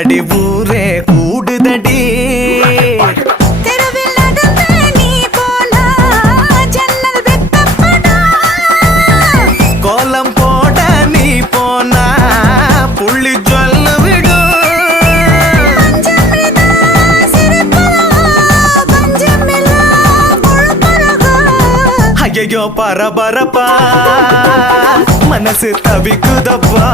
அடி ஊரே கூடுதடி தெருவில் நடந்து நீ போனா ஜன்னல் வெட்டப்படா கோலம் போட நீ போனா புள்ளி சொல்ல விடும் பஞ்சமிதா சிரிப்பழகா பஞ்சமில்லா கொழுப்பழகா ஐயோ பரபரப்பா மனசு தவிக்குதப்பா